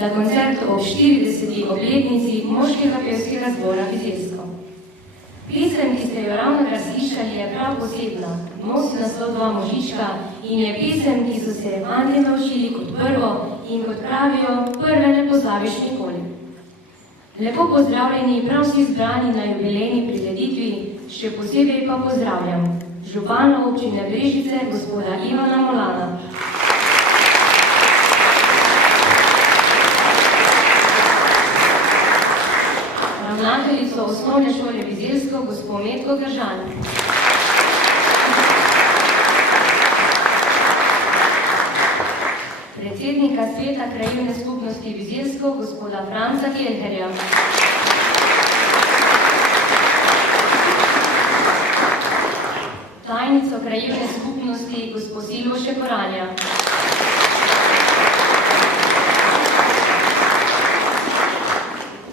Na koncertu ob 40. obletnici moškega pevskega zbora Bizeljsko. Pesem, ki ste jo ravnokar slišali, je prav posebna, nosi naslov Dva možička in je pesem, ki so se fantje naučili kot prvo in kot pravijo, prve ne pozabiš nikoli. Lepo pozdravljeni prav vsi zbrani na jubilejni prireditvi, še posebej pa pozdravljam župana občine Brežice, gospoda Ivana Molana. Ravnateljico osnovne šole Bizeljsko, gospod Metko Gržan. Predsednika sveta krajevne skupnosti Bizeljsko, gospoda Franca Kelherja. Tajnico krajevne skupnosti, gospod Silvoše Koranja.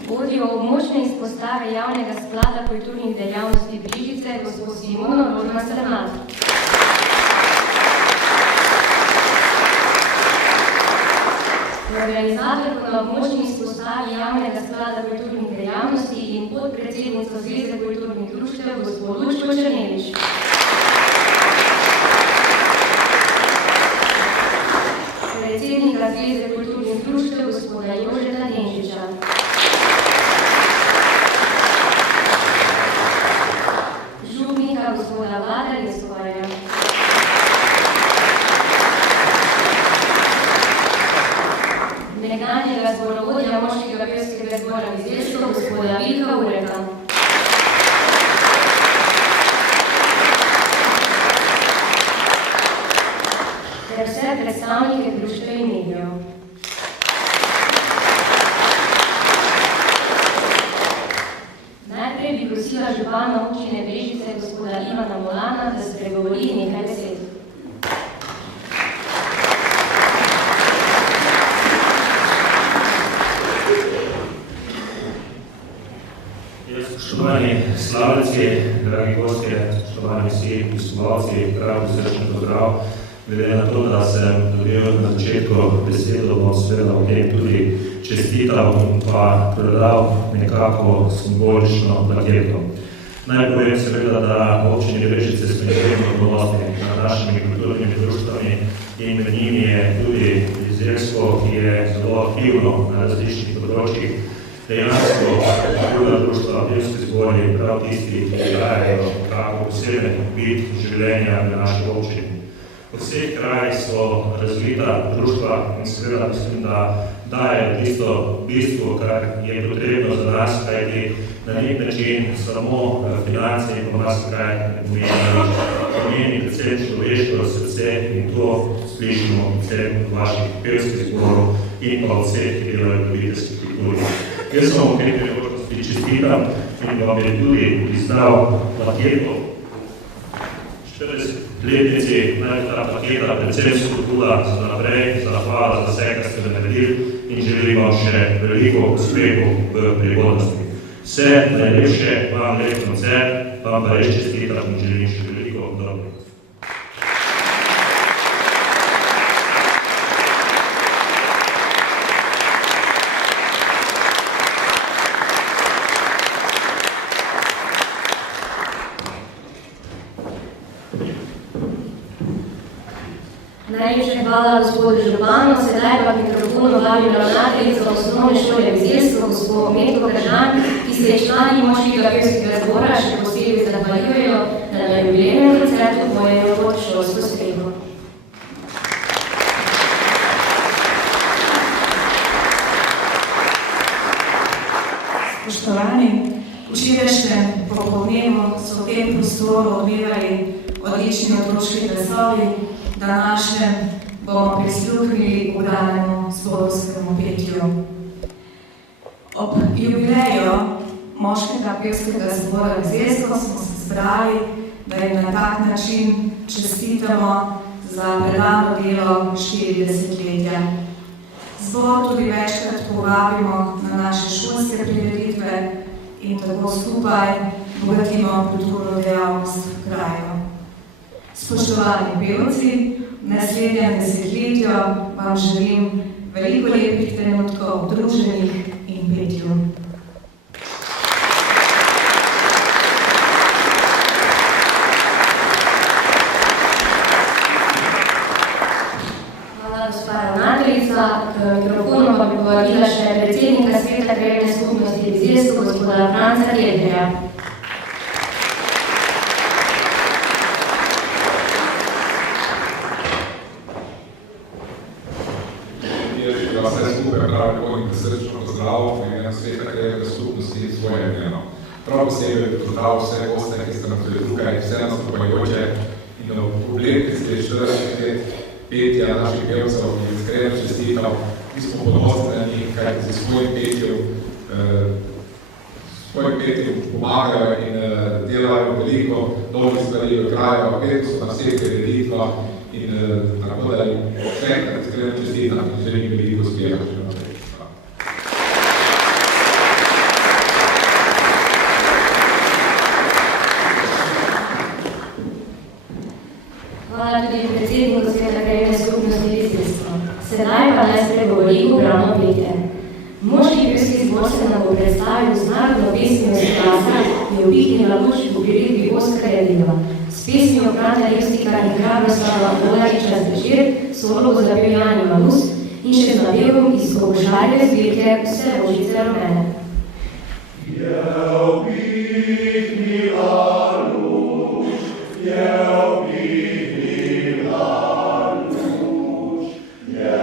Vodijo območne izpostave javnega sklada kulturnih dejavnosti Brežice, gospod Simono Rožman Strnat. Organizatorko na območni izpostavi javnega sklada kulturnih dejavnosti in podpredsednico Zveze kulturnih društev, gospod Lučko Črnelič. Predsednika Zveze kulturnih društev, gospoda Jožeta Denčiča. Gospoda Vlada Leskovarja. Nekdanjega zborovodja moškega pevskega zbora Bizeljsko, gospoda Vilka Ureka. Ter vse predstavnike društev in medijev. Najprej bi prosila župana občine Brežice, gospoda Ivana Molana, da spregovori nekaj besed. Spoštovani slavljenci, dragi gostje, spoštovani vsi obiskovalci, prav srečen pozdrav. Glede na to, da sem dobil na začetku besedo, bom seveda o tem tudi čestital in pa predal nekako simbolično plaketo. Naj povem seveda, da v občini Brežice smo izredno ponosni nad našimi kulturnimi društvami in med njimi je tudi Bizeljsko, ki je zelo aktivno na različnih področjih. Dejansko kulturna društva, pevski zbori, prav tisti, ki dajejo kako poseben bit življenja v naši občini. Po vseh krajih so razvita društva in seveda mislim, da dajejo tisto bistvo, kar je potrebno za nas, kajti na nek način samo finance in pa nas kraj pomeni predvsem človeško srce in to slišimo predvsem v vaših pevskih zborov in pa vseh, ki delajo v ljubiteljski kulturi. Jaz sem v tej priložnosti čestitam in vam je tudi izdal plaketo 40-letnici, naj ta plaketa predvsem spodbuda za naprej, za hvala za vse, kar ste naredili in želim vam še veliko uspehov v prihodnosti. Vse najlepše, vam lep koncert, vam pa res čestitam in želim še veliko dobro. Najlepša hvala gospodu županu, sedaj pa mikrofonu vabim ravnateljico osnovne šole Bizeljsko, gospod Metko Gržan, ki se člani moškega pevskega zbora še posebej zahvaljujejo, da na jubilejnem koncertu pojejo pod šolsko streho. Spoštovani, včerajšnjem popoldnevu so v tem prostoru odmevali odlični otroški glasovi, današnjem bomo prisluhnili ubranemu zborovskemu petju. Ob jubileju moškega pevskega zbora Vezesko smo se zbrali, da jim na tak način čestitamo za predano delo 40-letja. Zbor tudi večkrat povabimo na naše šolske prireditve in tako skupaj bogatimo kulturno dejavnost v kraju. Spoštovani pevci, v naslednjem desetletju vam želim veliko lepih trenutkov druženih in petju. K mikrofonu pa bi povabila še predsednika Sveta krajevne skupnosti Vezesko, gospoda Franca Kedreja. Vse skupaj pravi ponik srčno pozdrav v imenu Sveta krajevne skupnosti in svoje imeno. Prav posebej pozdrav vse goste, ki ste nam tudi tukaj, vse nastopajoče in na problem, ki ste 40 let petja naših pevcev in iskreno čestital. Mi smo ponosni na njih, kaj z svojim petjem pomagajo in delajo veliko dobrih stvari v kraju, petju so na vseh prireditva in tako da jim še enkrat iskreno čestitam in želim veliko uspeha še naprej. Hvala tudi predsedniku Sveta krajevne skupnosti Vezesko. Sedaj pa naj spregovori ubrano petje. Moški pevski zbor se nam bo predstavil z narodno pesmijo iz glasa, ki je upihnila luč v priredbi Oskarja Deva. S pesmijo Franta Levstika in Hrabroslava Olariča Zvečer, solo bo zapel Jani Malus in še z napevom iz Kokošarjeve zbirke Vse rožice rumene. Je upihnila luč, je upihnila luč, je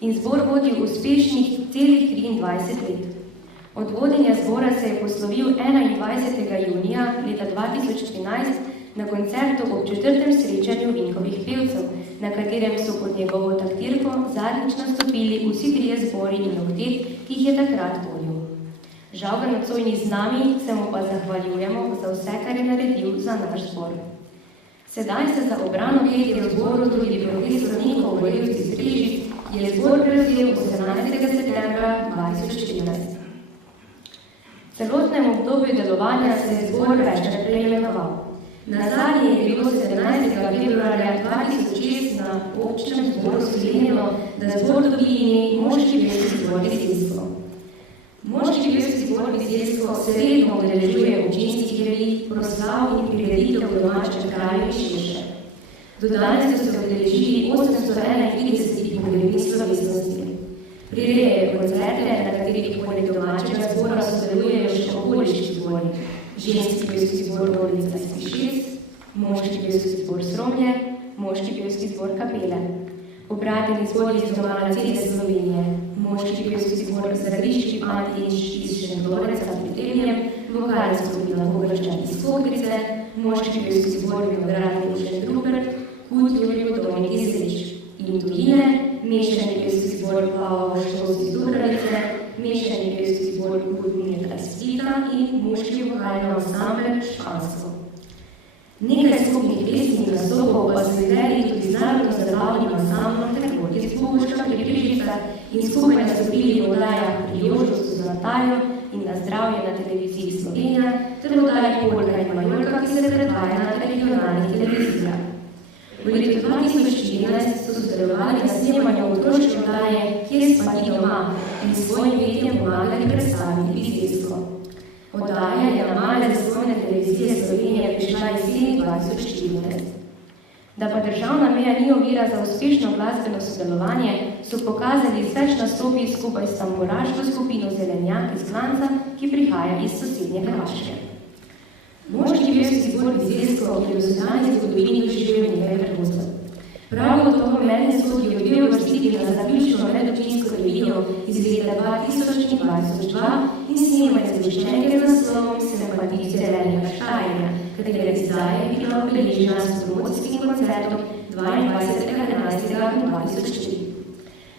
in zbor vodil uspešnih celih 23 let. Od vodenja zbora se je poslovil 21. junija leta 2013 na koncertu ob 4. srečanju Vinkovih pevcev, na katerem so pod njegovo taktirko zadnjič nastopili vsi trije zbori in oktet, ki jih je takrat vodil. Žal ga nocoj ni z nami, se mu pa zahvaljujemo za vse, kar je naredil za naš zbor. Sedaj se za obrano petje v zboru tudi profesor Niko Gorevc iz Brežic, je zbor prevzel 18. septembra 2014. V celotnem obdobju delovanja se je zbor večkrat preimenoval. Nazadnje je bilo 17. februarja 2006 na občnem zboru sklenjeno, da zbor dobi ime Moški pevski zbor Vezesko. Moški pevski zbor zbor Bizeljsko se redno udeležuje občinskih relij, proslav in prireditev v domačem kraju in širše. Do danes so se udeležili 831 pogrebnih slovesnosti. Prirejajo koncerte, na katerih poleg domačega zbora sodelujejo še okoliški zbori, ženski pevski zbor Gorica iz Pišec, moški pevski zbor Sromlje, moški pevski zbor Kapele, obrateni zbori iz domala cele Slovenije, moški pevski zbor Zradiški Antič iz Šentgorca pri Trebnjem, vokalna skupina Pogrščan iz Kokrice, moški pevski zbor Vinogradnik Šentrupert, Kud Jurij Vodovnik iz Zreč in tujine, mešani pevski zbor Pavla Štos iz Dubravice, mešani pevski zbor Budnika iz Splita in moški vokalni ansambel Špansko. Nekaj skupnih pesmi in nastopov pa so izvedli tudi z narodno-zabavnim ansamblom Trekor iz Bogoška pri Križica in skupaj nastopili v oddajah Pri Jožostu z Nataljo in Na zdravje na televiziji Slovenija ter v oddaji Polka in Majorka, ki se predvaja na regionalnih televizijah. V letu 2014 so sodelovali na snemanju otroške oddaje Kje spa ti doma in s svojim petjem pomagali predstaviti Bizeljsko. Oddaja je na male zastojne televizije Slovenije prišla jeseni 2014. Da pa državna meja ni ovira za uspešno glasbeno sodelovanje, so pokazali več nastopi skupaj s tamburaško skupino Zelenjak iz Klanca, ki prihaja iz sosednje Hrvaške. Moški pevski zbor Bizeljsko je v zunanji zgodovini doživel nekaj vrhuncev. Prav gotovo meni sodi v dve uvrstitvi na zaključno medobčinsko revijo iz leta 2000 in 2002 in snemanje zgoščenke z naslovom Simpatij zelenega Štajerja, katere izdaja je bila obeležena s promocijskim koncertom 22.11. 2003.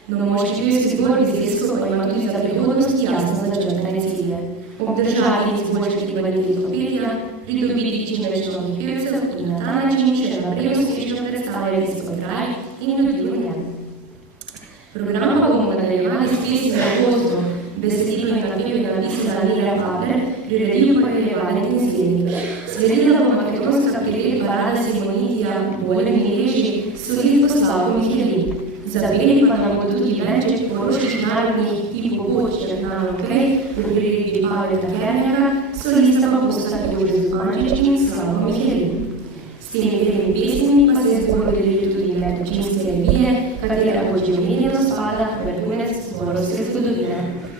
No, moški pevski zbor Bizeljsko pa ima tudi za prihodnost jasno začrtane cilje. Obdržati in izboljšati kvaliteto petja, pridobiti čim več novih pevcev in na ta način še naprej uspešno predstavljati svoj kraj in ljudi v njem. Program pa bomo nadaljevali s pesmi na gozdu, besedilo in napev je napisala Lera Paper, priredil pa je Valentin Zvernik. Sledila bo makedonska prired parada Simonidija, Bolem in Reži, solid po slavu Mihelin. Zapeli pa nam bodo tudi več koroških narodnih in pobočnih narodov prej, v priredbi Pavleta Kernjaka, solista pa bosta Jože Zupančič in Slavo Mihelin. S temi tremi pesmimi pa se je zbor udeležil tudi medobčinske revije, katera bo že omenjeno spada v vrhunec zborovske zgodovine. Amen.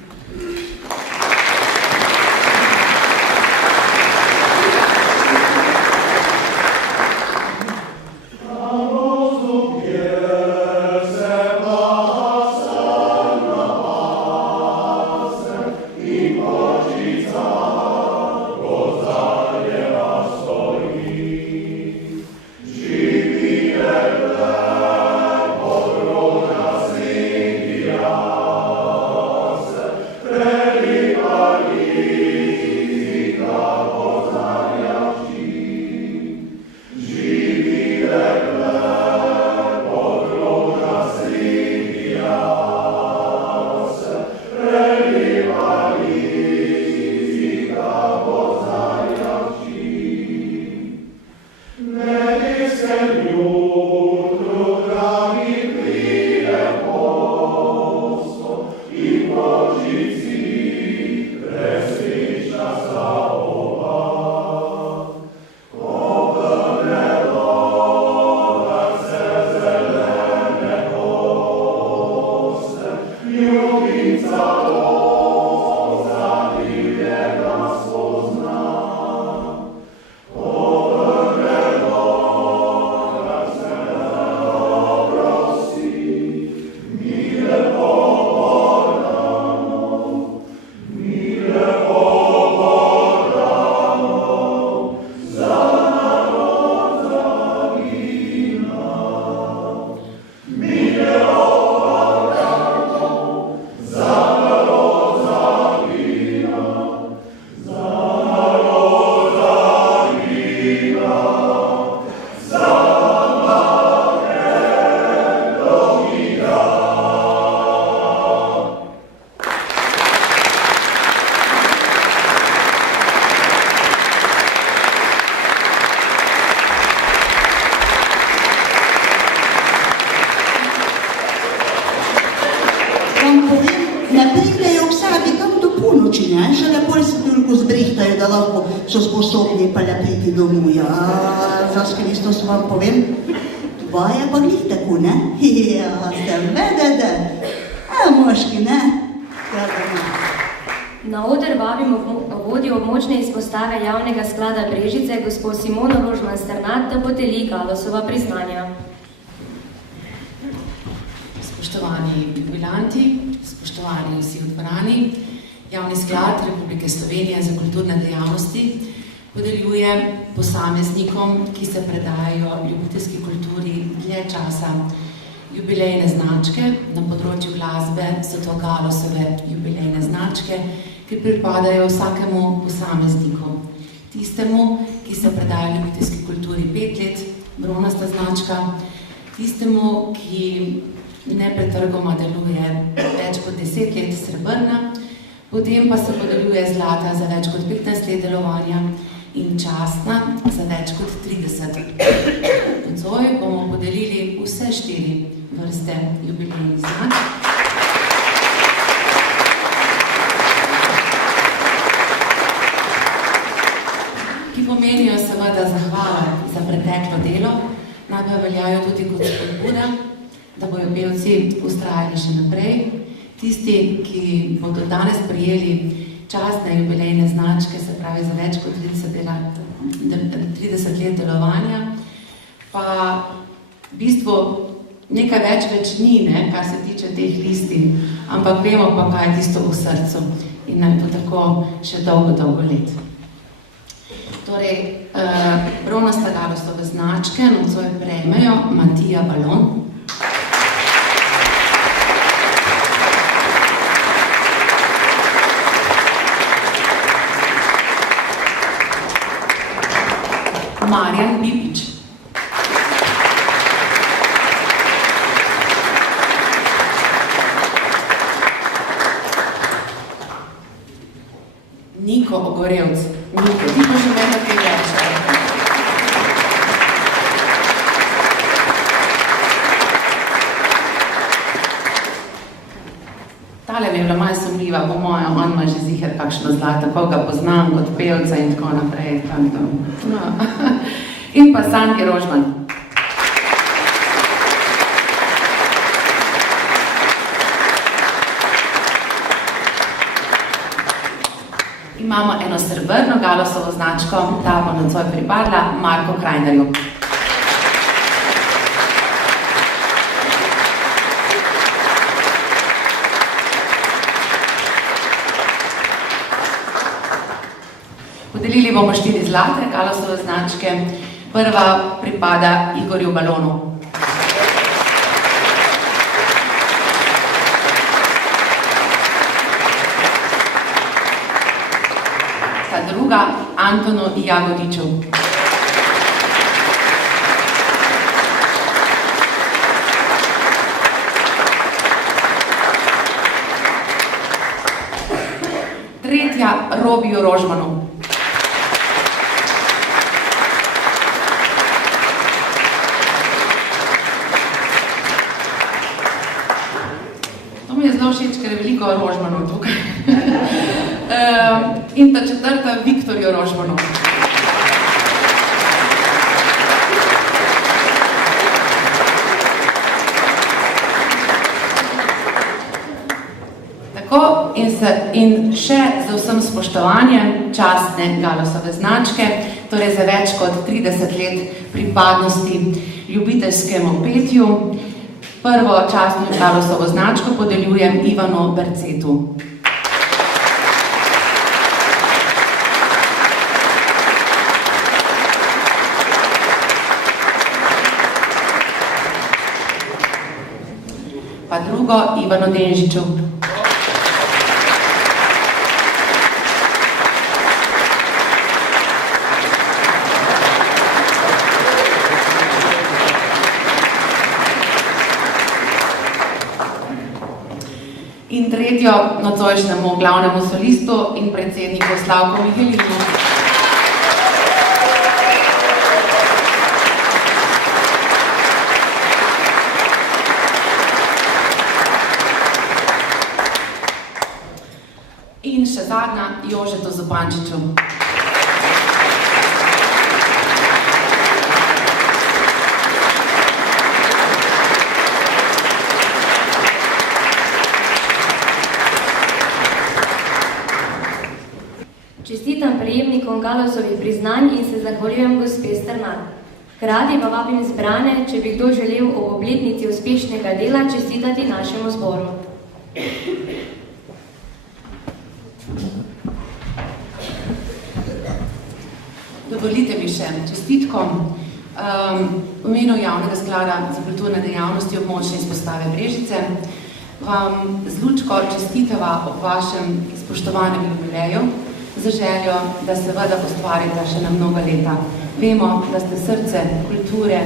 da lahko so sposobni pa lepiti domu. Ja, za Kristus vam povem, dva je pa glih tako, ne? Ja, se vedete. Moški, ne? Ja, da ne. Na oder vabimo vodjo območne izpostave javnega sklada Brežice, gospod Simono Rožman-Strnad, da podeli Galosova priznanja. Spoštovani jubilanti, spoštovani vsi v dvorani, Javni sklad Republike Slovenije za kulturne dejavnosti podeljuje posameznikom, ki se predajajo ljubiteljski kulturi dlje časa, jubilejne značke. Na področju glasbe so to Galosove jubilejne značke, ki pripadajo vsakemu posamezniku. Tistemu, ki se predaja ljubiteljski kulturi 5 let, bronasta značka, tistemu, ki nepretrgoma deluje več kot 10 let, srebrna, potem pa se podeljuje zlata za več kot 15 let delovanja in častna za več kot 30. Nocoj bomo podelili vse 4 vrste jubilejnih značk. Ki pomenijo seveda zahvala za preteklo delo, naj pa veljajo tudi kot spodbuda, da bojo pevci vztrajali še naprej. Tisti, ki bodo danes prijeli častne jubilejne značke, se pravi za več kot 30 let delovanja, pa v bistvu nekaj več ni, ne, kar se tiče teh listin, ampak vemo pa, kaj je tisto v srcu in naj to tako še dolgo let. Torej, bronasta Galosove značke nocoj prejmejo Matija Balon, Marjan Bibič, Niko Ogorevc. Niko, ti pa še vedno kaj več. Tale mi je bila malo sumljiva, po mojem, on ima že ziher kakšno zlato, koga poznam kot pevca in tako naprej. No. In pa Sanki Rožman. Imamo eno srebrno Galosovo značko, ta bo nocoj pripadla Marko Krajnerju. Podelili bomo 4 zlate Galosove značke. Prva pripada Igorju Balonu. Ta druga Antonu Jagodiču. Tretja Robiju Rožmanu. Zelo všeč, ker je veliko Rožmanov tukaj. In ta četrta Viktorju Rožmanu. Tako, in še z vsem spoštovanjem častne Galosove značke, torej za več kot 30 let pripadnosti ljubiteljskemu petju, prvo častno Galosovo značko podeljujem Ivanu Bercetu. Pa drugo Ivanu Denžiču. In tretjo nocojšnjemu glavnemu solistu in predsedniku Slavku Mihelinu. In še zadnja Jožetu Zupančiču. dan in se zahvaljujem gospe Strnak. Hkrati pa vabim zbrane, če bi kdo želel ob obletnici uspešnega dela čestitati našemu zboru. Dovolite mi še čestitko v imenu Javnega sklada za kulturne dejavnosti območne izpostave Brežice. Vam z lučko čestitava ob vašem spoštovanem jubileju za željo, da seveda ustvarite še na mnoga leta. Vemo, da ste srce kulture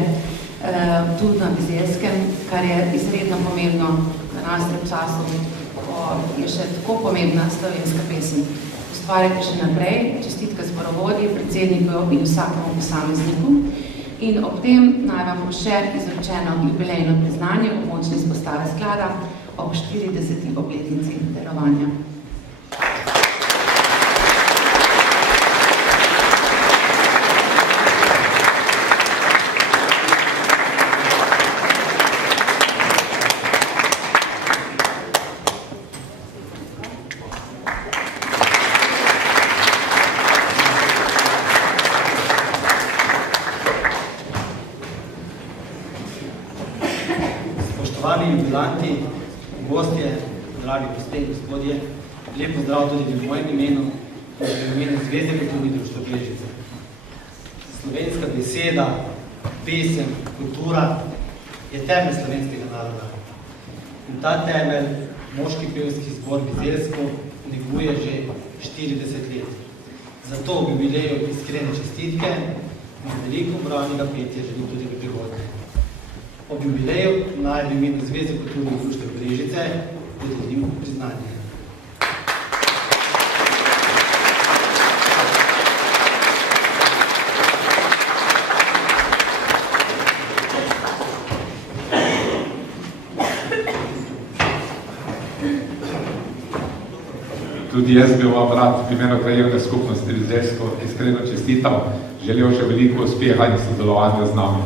tudi na Bizeljskem, kar je izredno pomembno na naslednjem času, ko je še tako pomembna slovenska pesem. Ustvarjate še naprej, čestitka zborovodji, predsedniku in vsakemu posamezniku. In ob tem naj vam bo še izročeno jubilejno priznanje območne izpostave sklada ob 40. obletnici delovanja. Spoštovani jubilanti, gostje, dragi gospe in gospodje, lep pozdrav tudi v mojem imenu in v imenu Zveze kulturnih društev Brežice. Slovenska beseda, pesem, kultura je temelj slovenskega naroda. In ta temelj moški pevski zbor Bizeljsko neguje že 40 let. Zato v jubileju iskrene čestitke in veliko moralnega petja želim tudi v prihodnje. Ob jubileju naj v imenu Zveze kulturnih društev Brežice podelim priznanje. Tudi jaz bi vam rad v imenu krajevne skupnosti Bizeljsko iskreno čestital, želel še veliko uspeha in sodelovanja z nami.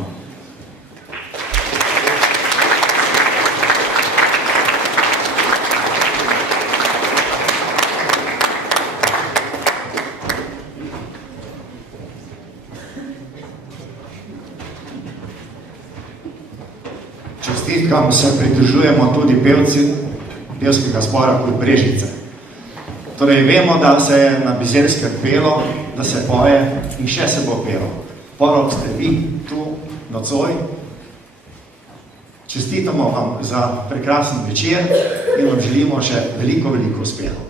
Čestitkam se pridružujemo tudi pevci pevskega zbora Kult Brežice. Torej, vemo, da se je na Bizeljskem pelo, da se poje in še se bo pelo. Porok ste vi tu nocoj. Čestitamo vam za prekrasen večer in vam želimo še veliko, veliko uspehov.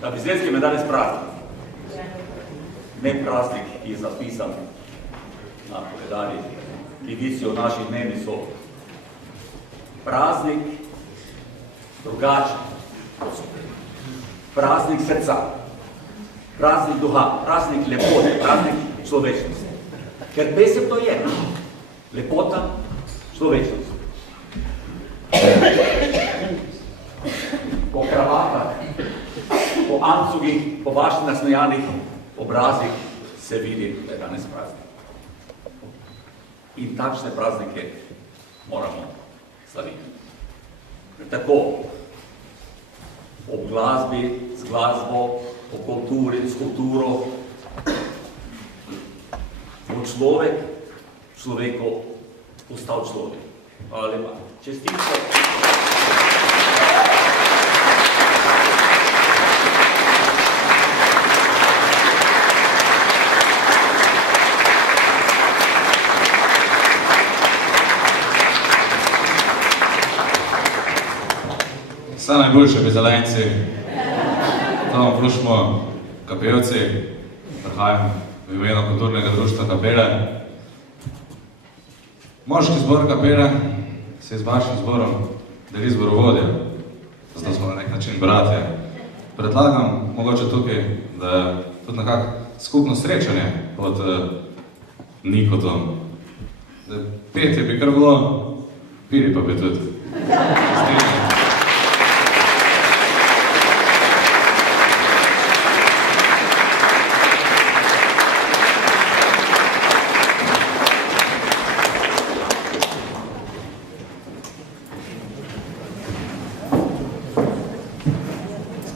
Na Bizeljskem je danes praznik. Ne praznik, ki je zapisan na koledarjih, ki visijo v naših dnevnih sobah. Praznik drugačen. Praznik srca, praznik duha, praznik lepote, praznik človečnosti. Ker pesem to je. Lepota, človečnost. Po kravatah, po ancugih, po vaših nasmejanih obrazih se vidi, da je danes praznik. In takšne praznike moramo slaviti. Tako ob glasbi, z glasbo, o kulturi, s kulturo, bo človek človeku postal človek. Hvala lepa. Čestitke. Vse najboljše Bizeljci, tam vrušmo kapelci, prihajam v imenu kulturnega društva Kapele. Moški zbor Kapele se z vašim zborom deli zborovodja, zato smo na nek način bratje. Predlagam mogoče tukaj, da je tudi nekako skupno srečanje pod Nikotom. Petje bi kar bilo, pili pa bi tudi.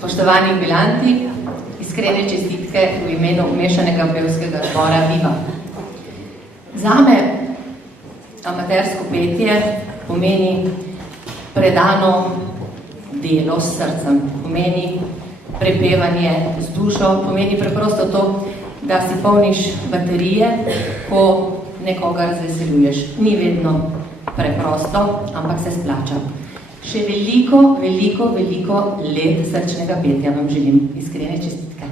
Spoštovani jubilanti, iskrene čestitke v imenu mešanega pevskega zbora Viva. Zame amatersko petje pomeni predano delo s srcem, pomeni prepevanje z dušo, pomeni preprosto to, da si polniš baterije, ko nekoga razveseljuješ. Ni vedno preprosto, ampak se splača. Še veliko, veliko, veliko let srčnega petja vam želim. Iskrene čestitke.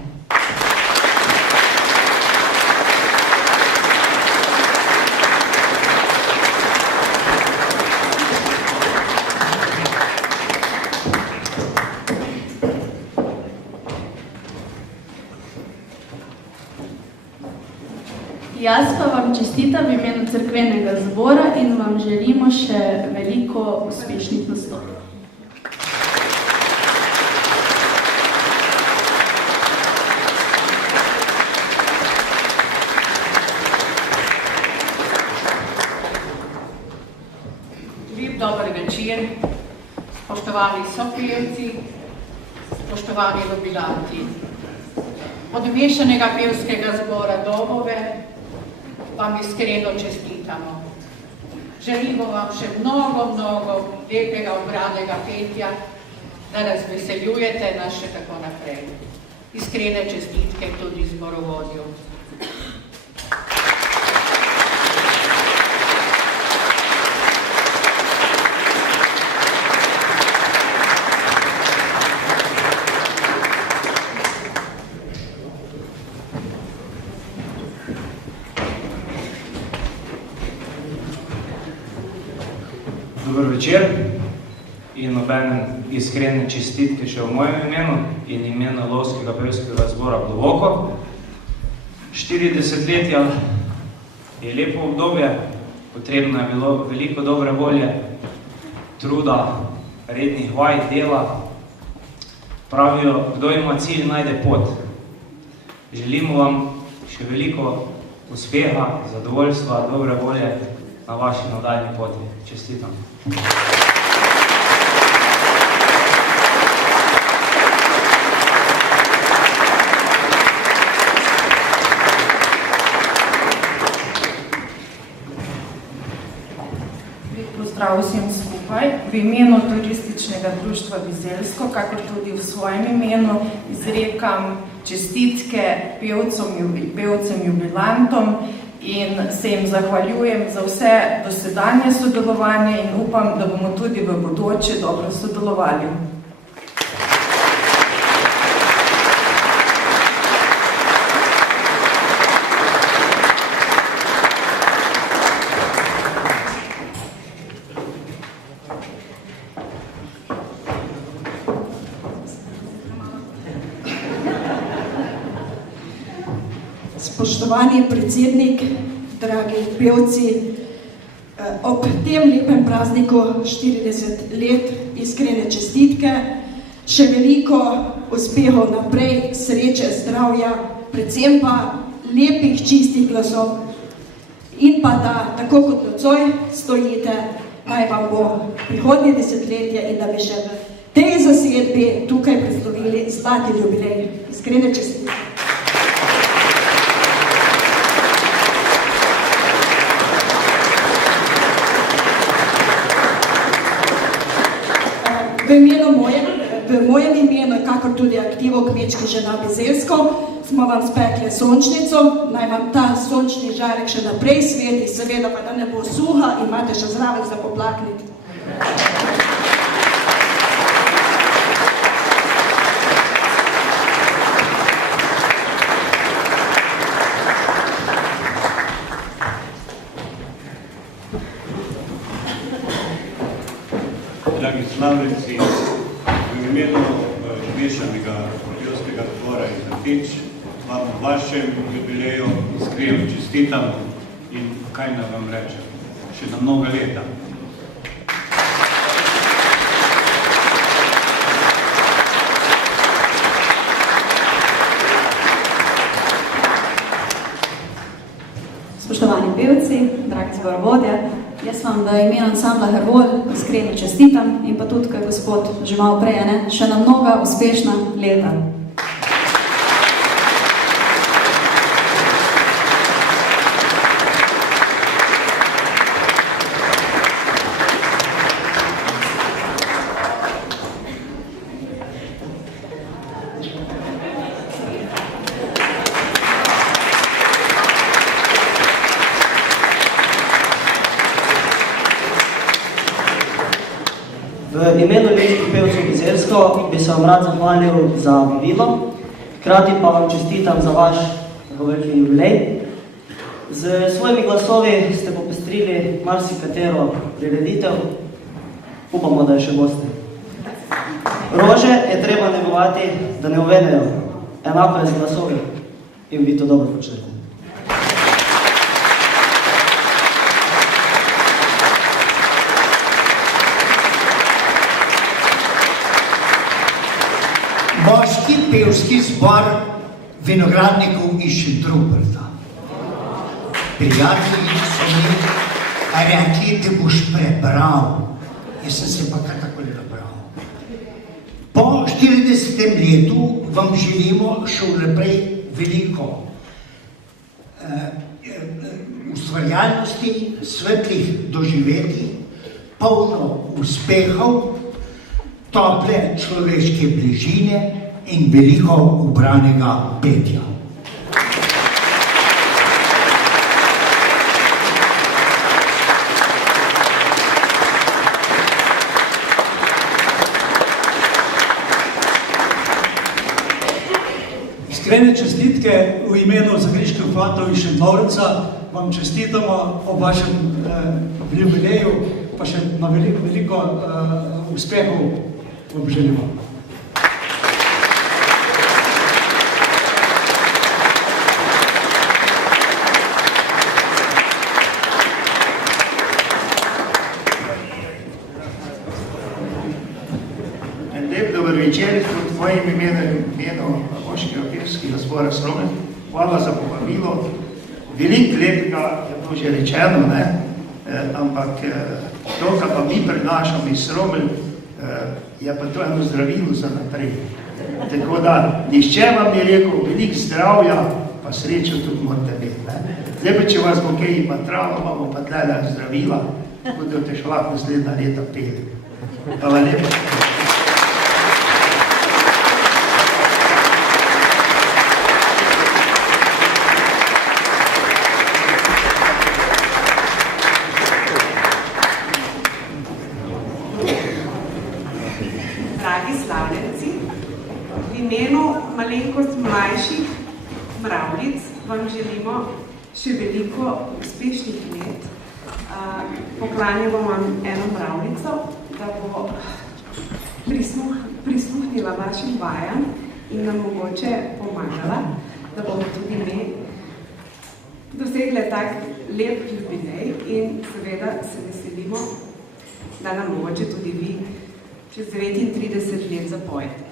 Jaz pa vam čestitam v imenu cerkvenega zbora in vam želimo še veliko uspešnih nastopov. Lep dober večer, spoštovani sopevci, spoštovani jubilanti. Od mešanega pevskega zbora Domove vam iskreno čestitamo. Želimo vam še mnogo, mnogo lepega obranega petja, da razveseljujete nas še tako naprej. Iskrene čestitke tudi zborovodju. Dober večer in obenem iskrene čestitke še v mojem imenu in imenu Lovskega pevskega zbora Globoko. 40 letja je lepo obdobje, potrebno je bilo veliko dobre volje, truda, rednih vaj, dela. Pravijo, kdo ima cilj, najde pot. Želimo vam še veliko uspeha, zadovoljstva, dobre volje na vaši nadaljni poti. Čestitam. Pozdrav vsem skupaj. V imenu Turističnega društva Bizeljsko, kakor tudi v svojem imenu, izrekam čestitke pevcem jubilantom in se jim zahvaljujem za vse dosedanje sodelovanje in upam, da bomo tudi v bodoče dobro sodelovali. Spoštovani predsednik, dragi pevci, ob tem lepem prazniku 40 let iskrene čestitke, še veliko uspehov naprej, sreče, zdravja, predvsem pa lepih, čistih glasov in pa da, tako kot nocoj stojite, naj vam bo prihodnje desetletje in da bi še v tej zasedbi tukaj predstavili zlati jubilej. Iskrene čestitke. V mojem imenu, kakor tudi aktivo Kmečke žena Bizeljsko, smo vam spekle sončnico, naj vam ta sončni žarek še naprej sveti, seveda pa da ne bo suha in imate še zraven za poplakniti. Dragi slavljenci, v imenu mešanega pevskega zbora iz Rtič vam v vašem jubileju iskreno čestitam in kaj naj vam rečem, še na mnoga leta. Spoštovani pevci, dragi zborovodje, jaz vam vam v imenu ansambla Hervol iskreno čestitam in pa tudi, kaj gospod že malo prej, še na mnoga uspešna leta. V imenu Mestnih pevcev Bizeljsko bi se vam rad zahvalil za vabilo, hkrati pa vam čestitam za vaš veliki jubilej. Z svojimi glasovi ste popestrili marsikatero prireditev, upamo, da je še boste. Rože je treba negovati, da ne uvedejo, enako je z glasovi in vi to dobro počnete. Moški pevski zbor vinogradnikov iz Šentruperta. Prijatelji so mi rekli, da boš prebral. Jaz sem se pa kar takole nabral. Po 40. letu vam želimo še vnaprej veliko ustvarjalnosti, svetlih doživetij, polno uspehov, tople človeške bližine in veliko ubranega petja. Iskrene čestitke v imenu Zagriških fantov iz Šentlovrenca vam čestitamo ob vašem jubileju, pa še na veliko uspehov vam želimo. Lep dober večer, v tvojim imenu Moškega pevskega zbora Sromelj. Hvala za povabilo. Veliko lepega je bilo že rečeno, ampak to, kar pa mi prinašamo iz Sromelj, je pa to eno zdravilo za naprej. Tako da, nišče vam je rekel, veliko zdravja, pa srečo tudi morate biti. Zdaj pa, če vas bo kaj matralo, imamo pa tlele zdravila, tako da te šla naslednja leta peli. Hvala lepa. Mlajših mravljic vam želimo še veliko uspešnih let. Poklanjamo vam eno mravljico, da bo prisluhnila vašim vajam in nam mogoče pomagala, da bomo tudi mi dosegli tak lep jubilej in seveda se veselimo, da nam mogoče tudi vi čez 39 let zapojete.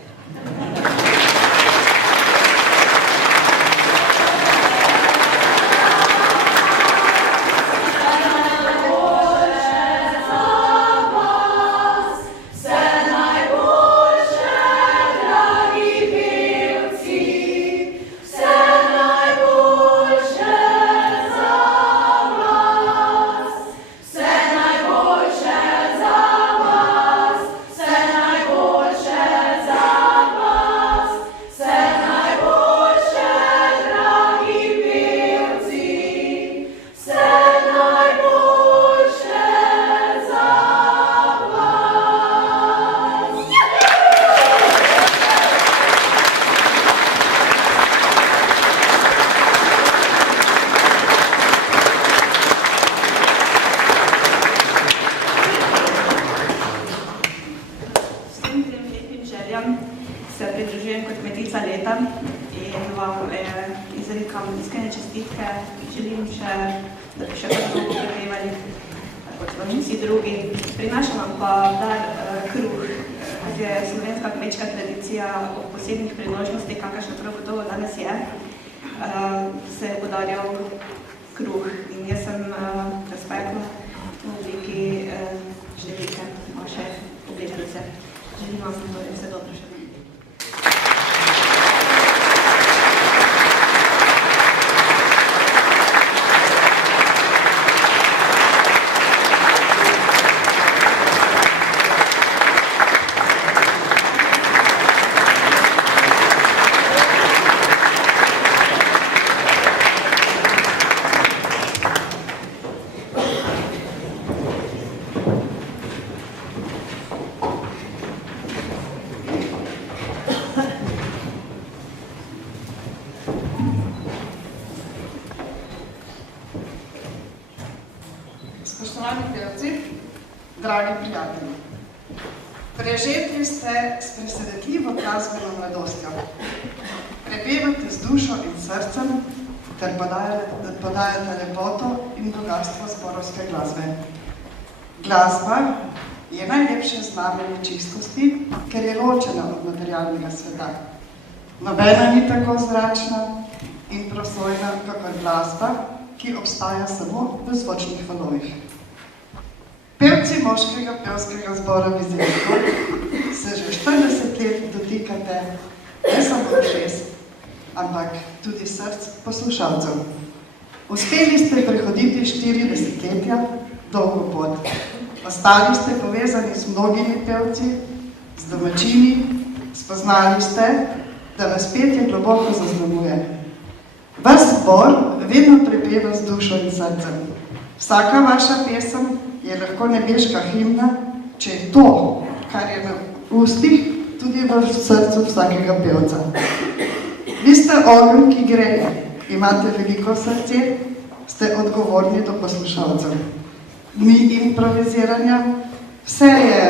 se je podarjal kruh in jaz sem razpekla v obliki številke vaše obletnice. Želim vam torej vse dobro še. Spoštovani pevci, dragi prijatelji, prežeti ste s presenetljivo glasbeno mladostjo. Prepevate z dušo in srcem ter podajate lepoto in bogatstvo zborovske glasbe. Glasba je najlepše znamenje čistosti, ker je ločena od materialnega sveta. Nobena ni tako zračna in prosojna, kakor glasba, ki obstaja samo v zvočnih valovih. Pevci moškega pevskega zbora Bizeljsko se že 40 let dotikate ne samo ušes, ampak tudi src poslušalcev. Uspeli ste prehoditi 40 letja dolgo pot. Ostali ste povezani z mnogimi pevci, z domačini, spoznali ste, da vas petje globoko zaznamuje. Vaš zbor vedno prepeva z dušo in srcem. Vsaka vaša pesem je lahko nebeška himna, če je to, kar je na ustih, tudi v srcu vsakega pevca. Vi ste ogenj, ki greje, imate veliko srce, ste odgovorni do poslušalcev. Ni improviziranja, vse je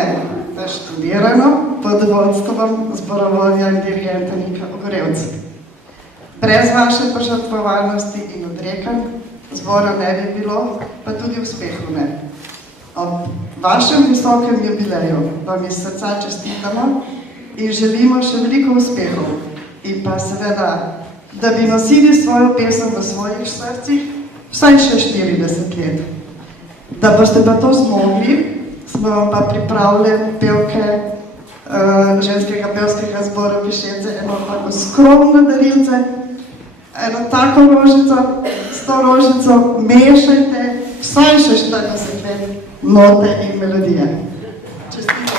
študirano pod vodstvom zborovodja in dirigenta Nika Ogorevc. Brez vaše požrtvovalnosti in odrekanj zbora ne bi bilo, pa tudi uspehu ne. Ob vašem visokem jubileju vam iz srca čestitamo in želimo še veliko uspehov in pa seveda, da bi nosili svojo pesem v svojih srcih vsaj še 40 let. Da boste pa to zmogli, smo vam pa pripravili pevke ženskega pevskega zbora Pišence, eno tako skromno darilce, eno tako rožico, s to rožico mešajte vsaj še 40 let note in melodije. Čestitamo.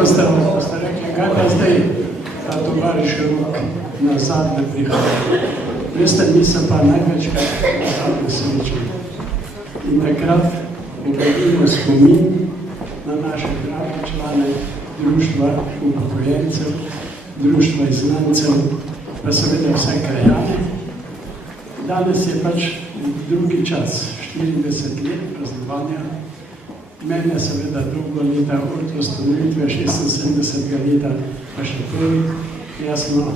Ko ste rekli, kaj pa zdaj ta tovariš Rok nazad ne prihaja. Veste, mi se pa največkrat nazad nesrečili. In takrat obredimo spomin na naše drage člane društva upokojencev, društva izgnancev, pa seveda vse krajane. Danes je pač drugi čas, 40 let praznovanja. Mene seveda dolgo leta od ustanovitve 76. leta, pa še prej, jasno,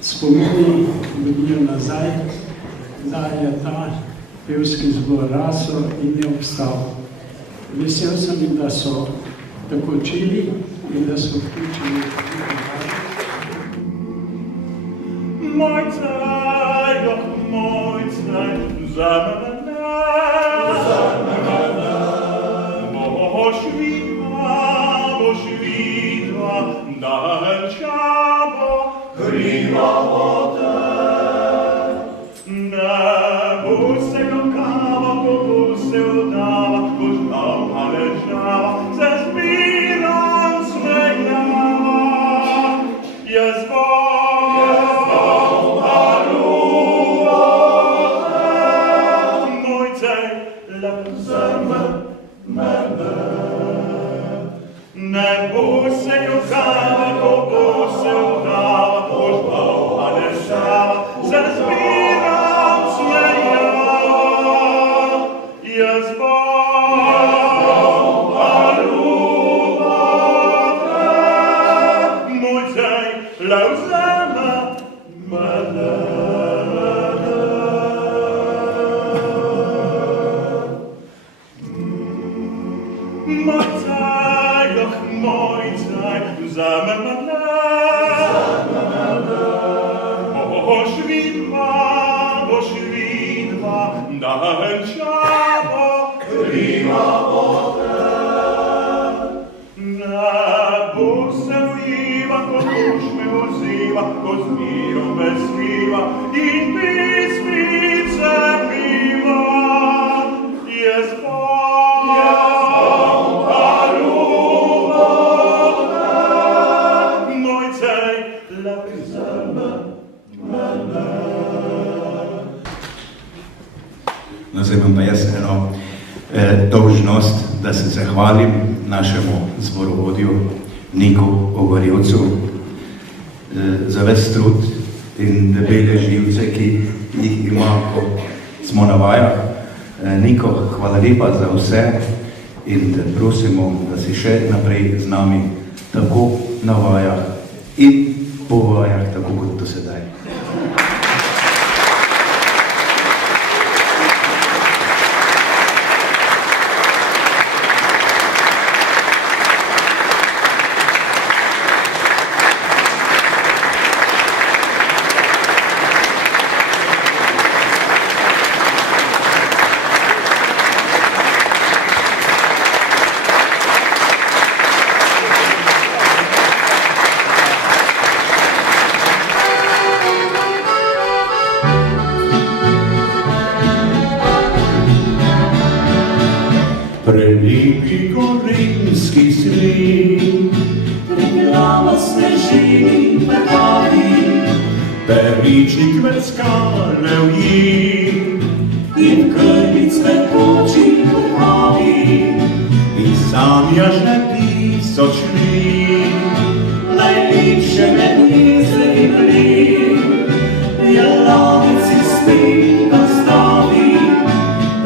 spomini vodijo nazaj, da je ta pevski zbor rasel in je obstal. Vesel sem, da so tako učili in da so vključili. Moj caj, doch moj caj, zamena. Ne bo se jokava, ko bo se udava, boš bal, a ne šava, zazbiram smeja. Jaz bom pa ljubate, moj zaj, lauzama, ko z mirom vesliva in pismice piva. Jaz bom pa ljubate, moj cej, lauzama, No, zdaj imam pa jaz eno dolžnost, da se zahvalim našemu zborovodju Niku Ogorjevcu za ves trud in debele živce, ki jih ima, ko smo na vajah. Niko, hvala lepa za vse in te prosimo, da si še naprej z nami tako na vajah in po vajah, tako kot do sedaj. Prelepi gorenjski slin, preglava snežini vrhovi, peričnik mrskale ujim in krvic lepoči vrhovi, in sanja že tisoč lin, najlepše med jezeri plin, jelovici spin gostovi,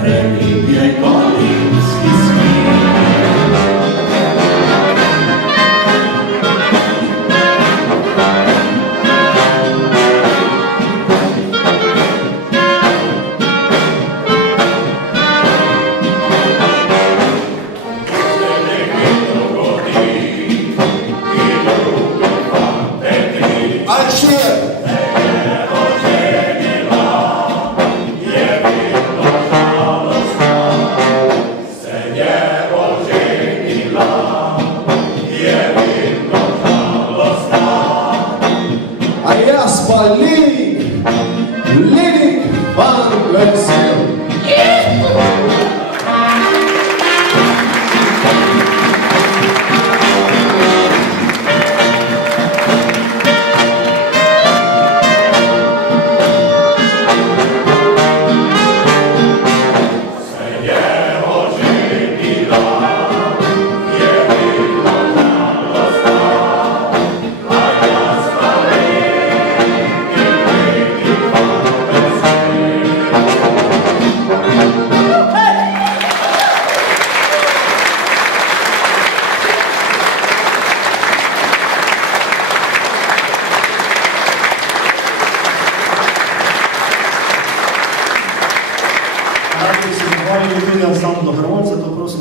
prelep je gorenjski slin.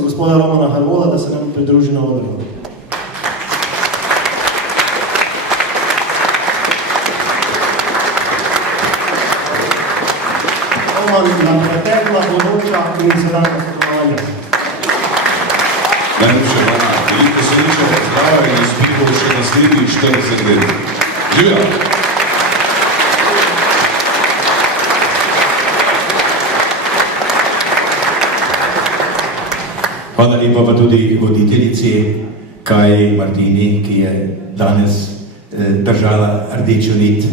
Gospoda Romana Harvola, da se nam pridruži na odru. Roman nam pretekla bodoča in sedanja sodelovanja. Najlepša hvala. Veliko sreče, zdrava in uspehov še naslednjih 40 let. Živja! Hvala lepa pa tudi voditeljici Kaji Martini, ki je danes držala rdečo nit